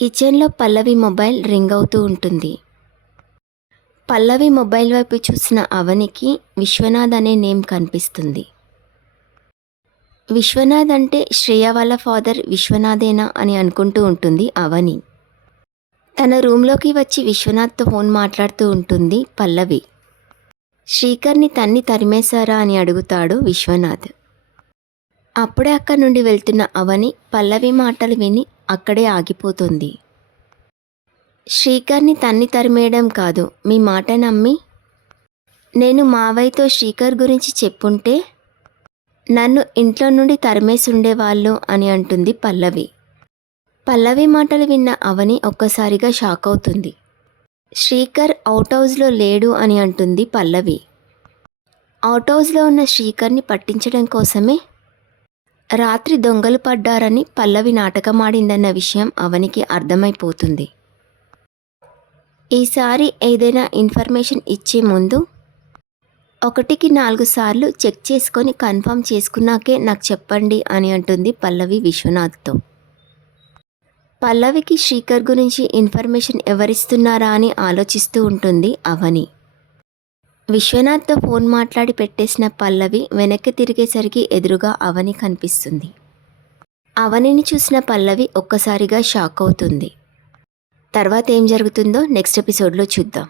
కిచెన్లో పల్లవి mobile ring అవుతూ ఉంటుంది. పల్లవి మొబైల్ వైపు చూసిన అవనికి విశ్వనాథ్ అనే నేమ్ కనిపిస్తుంది. విశ్వనాథ్ అంటే శ్రేయ వాళ్ళ ఫాదర్ విశ్వనాథేనా అని అనుకుంటూ ఉంటుంది అవని. తన రూమ్లోకి వచ్చి విశ్వనాథ్తో ఫోన్ మాట్లాడుతూ ఉంటుంది పల్లవి. శ్రీకర్ని తరిమేశారా అని అడుగుతాడు విశ్వనాథ్. అప్పుడే అక్కడి నుండి వెళ్తున్న అవని పల్లవి మాటలు విని అక్కడే ఆగిపోతుంది. శ్రీకర్ని తరిమేయడం కాదు, మీ మాట నమ్మి నేను మావయ్యతో శ్రీకర్ గురించి చెప్పుంటే నన్ను ఇంట్లో నుండి తరిమేసుండేవాళ్ళు అని అంటుంది పల్లవి. పల్లవి మాటలు విన్న అవని ఒక్కసారిగా షాక్ అవుతుంది. శ్రీకర్ అవుట్ హౌస్లో లేడు అని అంటుంది పల్లవి. అవుట్ హౌస్లో ఉన్న శ్రీకర్ని పట్టించడం కోసమే రాత్రి దొంగలు పడ్డారని పల్లవి నాటకమాడిందన్న విషయం అవనికి అర్థమైపోతుంది. ఈసారి ఏదైనా ఇన్ఫర్మేషన్ ఇచ్చే ముందు 1కి 4 సార్లు చెక్ చేసుకొని కన్ఫర్మ్ చేసుకున్నాకే నాకు చెప్పండి అని అంటుంది పల్లవి విశ్వనాథ్తో. పల్లవికి శ్రీకర్ గురించి ఇన్ఫర్మేషన్ ఎవరిస్తున్నారా అని ఆలోచిస్తూ ఉంటుంది అవని. విశ్వనాథ్తో ఫోన్ మాట్లాడి పెట్టేసిన పల్లవి వెనక్కి తిరిగేసరికి ఎదురుగా అవని కనిపిస్తుంది. అవనిని చూసిన పల్లవి ఒక్కసారిగా షాక్ అవుతుంది. తర్వాత ఏం జరుగుతుందో నెక్స్ట్ ఎపిసోడ్లో చూద్దాం.